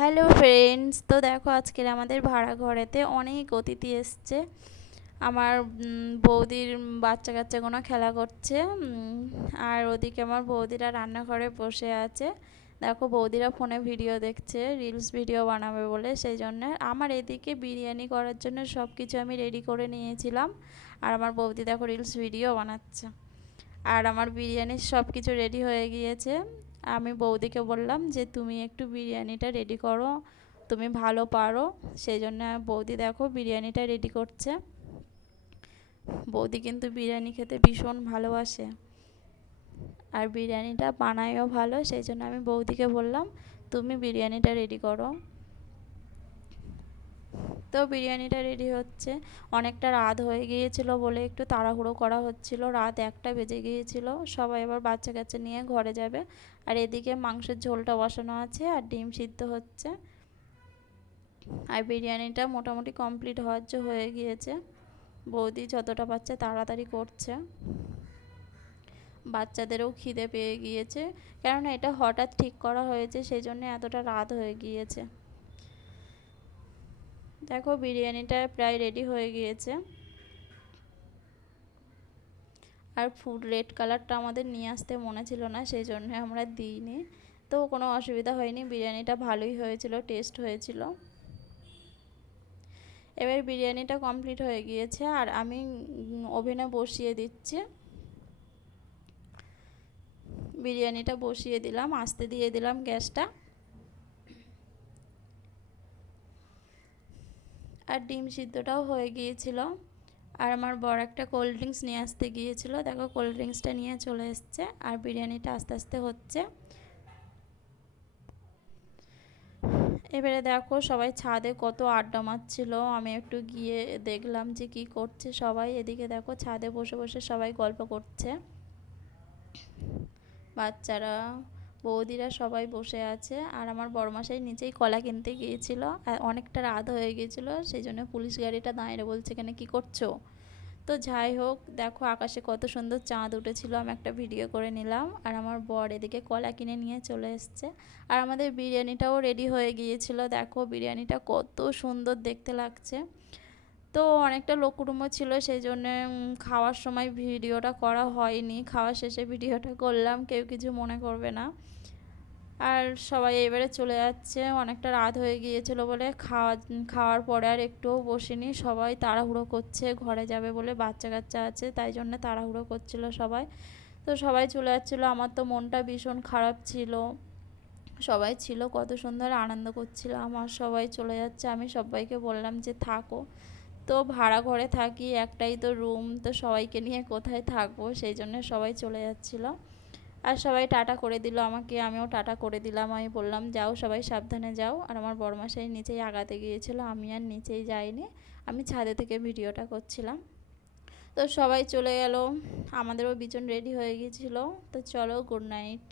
Hello friends তো দেখো, আজকের আমাদের ভাড়া ঘরেতে অনেক অতিথি এসছে। আমার বৌদির বাচ্চা কাচ্চাগুলো খেলা করছে আর ওদিকে আমার বৌদিরা রান্নাঘরে বসে আছে। দেখো, বৌদিরা ফোনে ভিডিও দেখছে রিলস ভিডিও বানাবে বলে, সেই জন্য। আমার এদিকে বিরিয়ানি করার জন্য সব কিছু আমি রেডি করে নিয়েছিলাম। আর আমার বৌদি দেখো রিলস ভিডিও বানাচ্ছে। আর আমার বিরিয়ানির সব কিছু রেডি হয়ে গিয়েছে। আমি বৌদিকে বললাম যে, তুমি একটু বিরিয়ানিটা রেডি করো। তুমি ভালো পারো। সেই জন্য বৌদি দেখো বিরিয়ানিটা রেডি করছে। বৌদি কিন্তু বিরিয়ানি খেতে ভীষণ ভালোবাসে। আর বিরিয়ানিটা বানায়ও ভালো সেই জন্য আমি বৌদিকে বললাম, তুমি বিরিয়ানিটা রেডি করো। তো বিরিয়ানিটা রেডি হচ্ছে। অনেকটা রাত হয়ে গিয়েছিল বলে একটু তাড়াহুড়ো করা হচ্ছিল। রাত একটা বেজে গিয়েছিল। সবাই এবার বাচ্চা কাচ্চা নিয়ে ঘরে যাবে। আর এদিকে মাংসের ঝোলটা বসানো আছে আর ডিম সিদ্ধ হচ্ছে। আর বিরিয়ানিটা মোটামুটি কমপ্লিট হওয়ার হয়ে গিয়েছে। বৌদি যতটা পাচ্ছে তাড়াতাড়ি করছে। বাচ্চাদেরও খিদে পেয়ে গিয়েছে। কেননা এটা হঠাৎ ঠিক করা হয়েছে, সেই জন্য এতটা রাত হয়ে গিয়েছে। দেখো বিরিয়ানিটা প্রায় রেডি হয়ে গিয়েছে। আর ফুড রেড কালারটা আমাদের নিয়ে আসতে মনে ছিল না, সেই জন্য আমরা দিইনি। তো কোনো অসুবিধা হয়নি, বিরিয়ানিটা ভালোই হয়েছিল টেস্ট হয়েছিল। এবার বিরিয়ানিটা কমপ্লিট হয়ে গিয়েছে, আর আমি ওভেনে বসিয়ে দিচ্ছি। বিরিয়ানিটা বসিয়ে দিলাম, আস্তে দিয়ে দিলাম গ্যাসটা। আর ডিম সিদ্ধটাও হয়ে গিয়েছিল। আর আমার বড় একটা কোল্ড ড্রিঙ্কস নিয়ে আসতে গিয়েছিল। দেখো কোল্ড ড্রিঙ্কসটা নিয়ে চলে এসছে আর বিরিয়ানিটা আস্তে আস্তে হচ্ছে। এবারে দেখো সবাই ছাদে কত আড্ডা মারছিল। আমি একটু গিয়ে দেখলাম যে কি করছে সবাই। এদিকে দেখো ছাদে বসে বসে সবাই গল্প করছে। বাচ্চারা বৌদিরা সবাই বসে আছে আর আমার বড়মাসাই নিচেই কলা কিনতে গিয়েছিল, আর অনেকটা রাত হয়ে গিয়েছিল, সেই জন্য পুলিশ গাড়িটা দাঁড়িয়ে বলছে, এখানে কী করছ? তো যাই হোক, দেখো আকাশে কত সুন্দর চাঁদ উঠেছিল, আমি একটা ভিডিও করে নিলাম, আর আমার বর এদিকে কলা কিনে নিয়ে চলে এসছে। আর আমাদের বিরিয়ানিটাও রেডি হয়ে গিয়েছিল, দেখো বিরিয়ানিটা কত সুন্দর দেখতে লাগছে। তো অনেকটা লোককুটুম্ব ছিল সেই জন্যে খাওয়ার সময় ভিডিওটা করা হয়নি। খাওয়া শেষে ভিডিওটা করলাম, কেউ কিছু মনে করবে না। আর সবাই এবারে চলে যাচ্ছে, অনেকটা রাত হয়ে গিয়েছিল বলে খাওয়া, খাওয়ার পরে আর একটুও বসিনি। সবাই তাড়াহুড়ো করছে, ঘরে যাবে বলে বাচ্চা কাচ্চা আছে, তাই জন্য তাড়াহুড়ো করছিল সবাই। তো সবাই চলে যাচ্ছিল, আমার তো মনটা ভীষণ খারাপ ছিল। সবাই ছিল, কত সুন্দর আনন্দ করছিল আমার সবাই চলে যাচ্ছে, আমি সবাইকে বললাম যে থাকো। তো ভাড়া ঘরে থাকি, একটাই তো রুম তো সবাইকে নিয়ে কোথায় থাকব? সেই জন্য সবাই চলে যাচ্ছিল। আর সবাই টাটা করে দিল আমাকে, আমিও টাটা করে দিলাম। আমি বললাম, যাও সবাই সাবধানে যাও। আর আমার বড়মাসাই নিচেই আগাতে গিয়েছিল, আমি আর নিচেই যাইনি। আমি ছাদে থেকে ভিডিওটা করছিলাম। তো সবাই চলে গেল, আমাদেরও বিচন রেডি হয়ে গিয়েছিল। তো চলো গুড নাইট